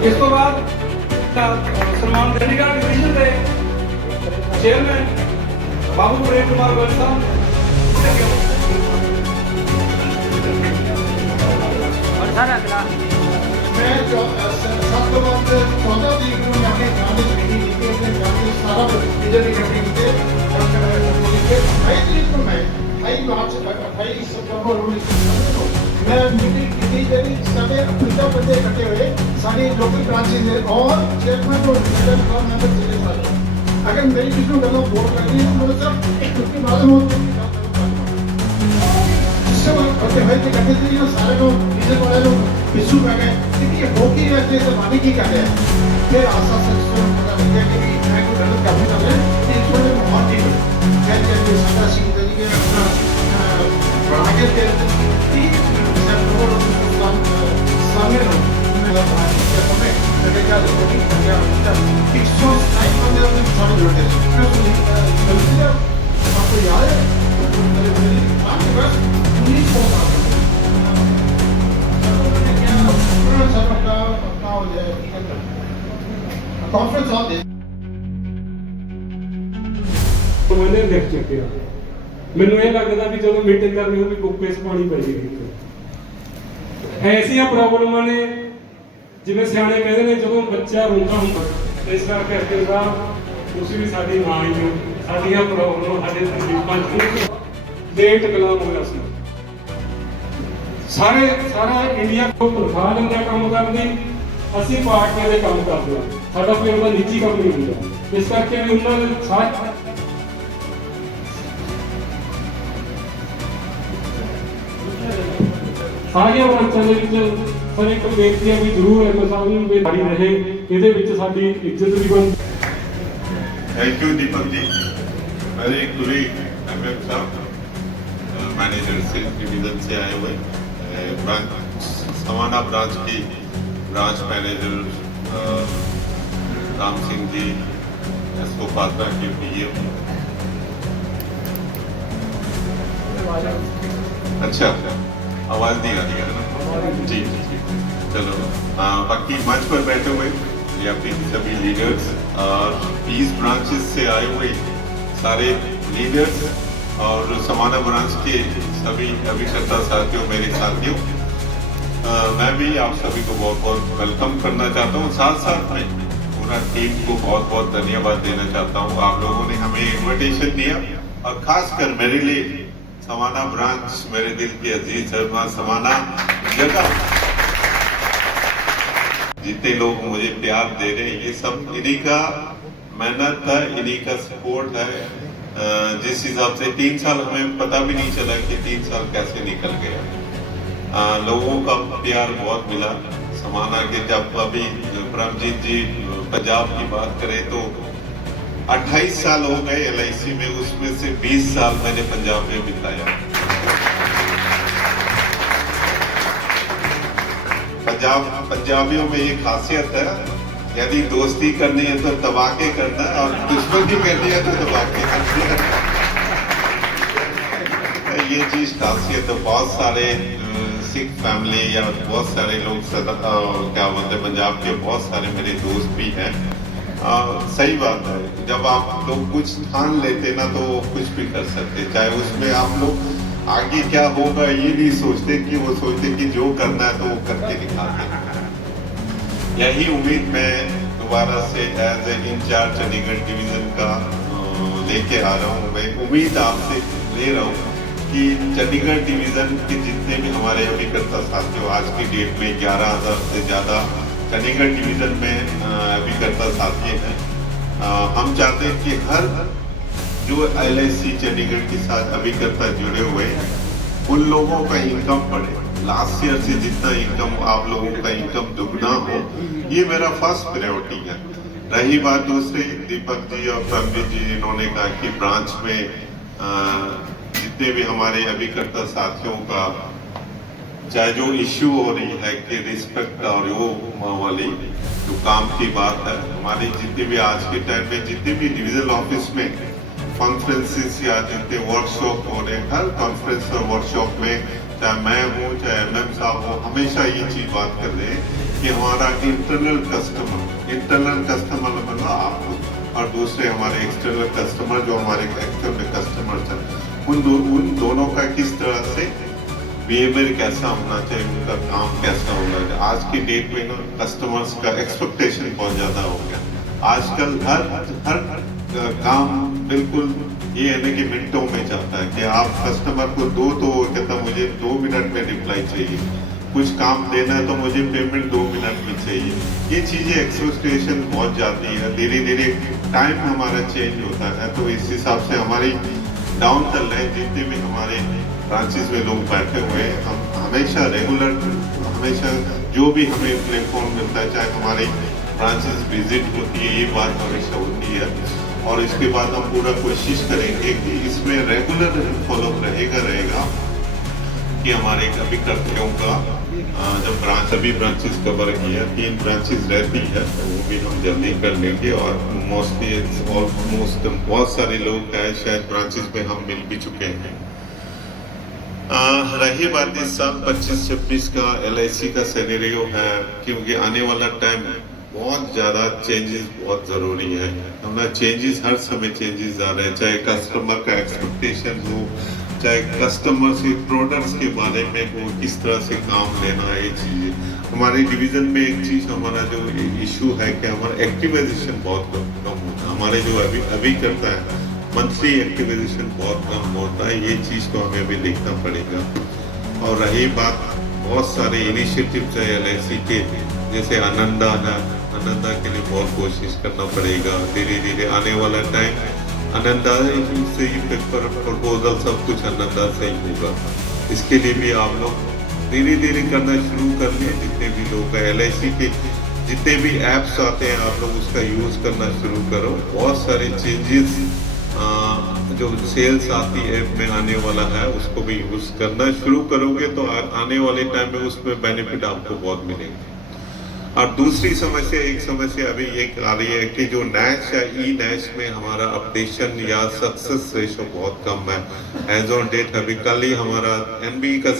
इस तो बाद सलमान चंडीगढ़ डिवीजन के चेयरमैन बाबू प्रेम कुमार गोयल साहब और सारा अगला मैं सब तो बाद 14 तरीक को अपने गांव में मीटिंग की अपने गांव में सारा प्रोसीजर इकट्ठे किए और 28 तरीक को मैं 28 सितंबर 1997 मैं मीटिंग की थी सारे 50 बंदे इकट्ठे हुए सारी लोकल ब्रांचेज और चेयरमैन और मेडल और मेंबर चले सारे अगर मेरी किसी को गलत बोल रही है तो सिर्फ एक उसकी मालूम हो जिससे बंदे भाई के कहते थे ये सारे लोग डीजल वाले लोग पिछू में गए क्योंकि होकी रहते हैं पानी की क्या है फिर आशा से पता लग गया कि मैं को गलत कैपिटल है इस थोड़े बहुत ही क्या सादा सिंह तरीके अपना आगे के तीन सेक्टर सामने लो मेरा भाई के समय लगे क्या होगी क्या 160 बंदे अपने सारे जुड़े थे आपको याद है मेरी आपके पास 19 साल कॉन्फ्रेंस ऑन दिस मैंने लिख चुके हैं ਮੈਨੂੰ ਇਹ ਲੱਗਦਾ ਵੀ ਜਦੋਂ ਮੀਟਿੰਗ ਕਰਨੀ ਹੋਵੇ ਬੁੱਕ ਪੇਸ ਪਾਣੀ ਪੈ ਜੇਗੀ ਐਸੀਆਂ ਪ੍ਰੋਬਲਮਾਂ ਨੇ ਜਿਵੇਂ ਸਿਆਣੇ ਕਹਿੰਦੇ ਨੇ ਜਦੋਂ ਬੱਚਾ ਰੋਂਦਾ ਹੁੰਦਾ ਇਸ ਕਰਕੇ ਅਸਲ ਸਾਹਿਬ ਤੁਸੀਂ ਵੀ ਸਾਡੀ ਮਾਂ ਹੀ ਹੋ ਸਾਡੀਆਂ ਪ੍ਰੋਬਲਮਾਂ ਸਾਡੇ ਤਕਲੀਫਾਂ ਡੇਟ ਕਲਾਮ ਹੋਇਆ ਸੀ ਸਾਰਾ ਇੰਡੀਆ ਕੋ ਤਨਖਾਹ ਲੈਂਦਾ ਕੰਮ ਕਰਦੀ ਅਸੀਂ ਪਾਰਟੀਆਂ ਦੇ ਕੰਮ ਕਰਦੇ ਹਾਂ ਸਾਡਾ ਕੋਈ ਉਹਦਾ ਨਿੱਜੀ ਕੰਮ ਨਹੀਂ ਹੁੰਦਾ ਇਸ ਕਰਕੇ ਵੀ ਉਹਨਾਂ ਦੇ ਸਾਰੀਆਂ ਬ੍ਰਾਂਚਾਂ ਦੇ ਵਿੱਚ ਸਰ ਇੱਕ ਬੇਨਤੀ ਹੈ ਵੀ ਜ਼ਰੂਰ ਐਮਓ ਸਾਹਿਬ ਨੂੰ ਬੇਦਾਰੀ ਰਹੇ ਇਹਦੇ ਵਿੱਚ ਸਾਡੀ ਇੱਜ਼ਤ ਵੀ ਬਣ थैंक यू दीपक जी मेरे पूरी एमएम साहब मैनेजर से डिवीजन से आए हुए समाना ब्रांच की branch manager Ram Singh ji SO Patra के पीए अच्छा आवाज नहीं आ रही है जी जी चलो बाकी मंच पर बैठे हुए या फिर सभी लीडर्स और 20 ब्रांचेस से आए हुए सारे लीडर्स और समाना ब्रांच के सभी अभिकर्ता साथियों मेरे साथियों मैं भी आप सभी को बहुत बहुत वेलकम करना चाहता हूँ साथ साथ में पूरा टीम को बहुत बहुत धन्यवाद देना चाहता हूँ आप लोगों ने हमें इन्विटेशन दिया और खासकर मेरे लिए समाना ब्रांच मेरे दिल के अजीज है समाना जगह जितने लोग मुझे प्यार दे रहे हैं ये सब इन्हीं का मेहनत है इन्हीं का सपोर्ट है जिस हिसाब से 3 साल हमें पता भी नहीं चला कि 3 साल कैसे निकल गया लोगों का प्यार बहुत मिला समाना के जब अभी परमजीत जी पंजाब की बात करें तो 28 साल हो गए LIC में उसमें से 20 साल मैंने पंजाब में बिताया पंजाबियों में ये खासियत है यदि दोस्ती करनी है तो दबा के करना है और दुश्मनी करनी है तो दबा के करनी है ये चीज खासियत है बहुत सारे सिख फैमिली या बहुत सारे लोग क्या बोलते हैं पंजाब के बहुत सारे मेरे दोस्त भी हैं सही बात है जब आप लोग कुछ ठान लेते ना तो कुछ भी कर सकते चाहे उसमें आप लोग आगे क्या होगा ये नहीं सोचते कि वो सोचते कि जो करना है तो वो करके दिखाते यही उम्मीद मैं दोबारा से as a incharge Chandigarh division का लेके आ रहा हूँ मैं उम्मीद आपसे ले रहा हूँ कि चंडीगढ़ डिवीजन के जितने भी हमारे अभिकर्ता साथियों आज की डेट में 11,000 से ज़्यादा चंडीगढ़ डिवीजन में अभिकर्ता साथी हैं हम चाहते हैं कि हर जो LIC चंडीगढ़ के साथ अभिकर्ता जुड़े हुए उन लोगों का इनकम बढ़े लास्ट ईयर से जितना इनकम आप लोगों का इनकम दुगना हो ये मेरा फर्स्ट प्रायोरिटी है रही बात दूसरे दीपक जी और परमजीत जी इन्होंने कहा कि ब्रांच में जितने भी हमारे अभिकर्ता साथियों का चाहे जो इश्यू हो रही है कि रिस्पेक्ट और वो वाली जो काम की बात है हमारे जितने भी आज के टाइम में जितने भी डिविजनल ऑफिस में कॉन्फ्रेंसेस या जितने वर्कशॉप हो रहे हैं हर कॉन्फ्रेंस और वर्कशॉप में चाहे मैं हूँ चाहे MM साहब हो हमेशा ये चीज बात कर रहे हैं कि हमारा इंटरनल कस्टमर मतलब आप और दूसरे हमारे एक्सटर्नल कस्टमर जो हमारे एक्चुअल में कस्टमर हैं, उन दोनों का किस तरह से बिहेवियर कैसा होना चाहिए, उनका काम कैसा होना चाहिए। आज की डेट में ना कस्टमर्स का एक्सपेक्टेशन बहुत ज़्यादा हो गया। आजकल हर काम बिल्कुल ये है ना कि मिनटों में जाता है कि आप कस्टमर को दो तो वो कहता मुझे 2 मिनट में रिप्लाई चाहिए, कुछ काम देना है तो मुझे पेमेंट 2 मिनट में चाहिए। ये चीज़ें एक्सपेक्टेशन बहुत जाती है, धीरे धीरे टाइम हमारा चेंज होता है। तो इस हिसाब से हमारी डाउन द लाइन जितने भी हमारे ब्रांचेस में लोग बैठे हुए हैं, हम हमेशा रेगुलर हमेशा जो भी हमें प्लेटफॉर्म मिलता है, चाहे हमारी ब्रांचेस विजिट होती है, ये बात हमेशा होती है। और इसके बाद हम पूरा कोशिश करेंगे कि इसमें रेगुलर फॉलोअप रहेगा कि हमारे अभी कर्फ्यू का जब अभी ब्रांचेस कवर किया, 3 ब्रांचेस रहती है तो वो भी हम जल्दी कर लेंगे। और मोस्टली ऑलमोस्ट बहुत सारे लोग हैं शायद ब्रांचेस में हम मिल भी चुके हैं। रही बात इस साल 25-26 का LIC का सिनेरियो है, क्योंकि आने वाला टाइम बहुत ज़्यादा चेंजेस बहुत ज़रूरी है। हमारा चेंजेस हर समय चेंजेस आ रहे हैं, चाहे कस्टमर का एक्सपेक्टेशन हो, चाहे कस्टमर से प्रोडक्ट्स के बारे में हो, किस तरह से काम लेना है। ये चीज़ें हमारे डिवीज़न में एक चीज़ हमारा जो इशू है कि हमारा एक्टिवाइजेशन बहुत कम होता है। हमारे जो अभी करता है मंथली एक्टिवाइजेशन बहुत कम होता है, ये चीज़ को हमें अभी देखना पड़ेगा। और रही बात बहुत सारे इनिशिएटिव्स है LIC के, जैसे आनंदा है, आनंदा के लिए बहुत कोशिश करना पड़ेगा। धीरे धीरे आने वाला टाइम आनंदा से ही पेपर प्रपोजल सब कुछ आनंदा से ही होगा। इसके लिए भी आप लोग धीरे धीरे करना शुरू कर लें। जितने भी लोग हैं LIC के जितने भी ऐप्स आते हैं आप लोग उसका यूज़ करना शुरू करो। बहुत सारे चेंजेस जो सेल्स आती ऐप में आने वाला है उसको भी यूज़ करना शुरू करोगे तो आने वाले टाइम में उसमें बेनिफिट आपको बहुत मिलेंगे। और दूसरी समस्या एक समस्या अभी ये आ रही है कि जो NACH या E-NACH में हमारा अपडेशन या सक्सेस रेशो बहुत कम है। एज ऑन डेट अभी कल ही हमारा NBE का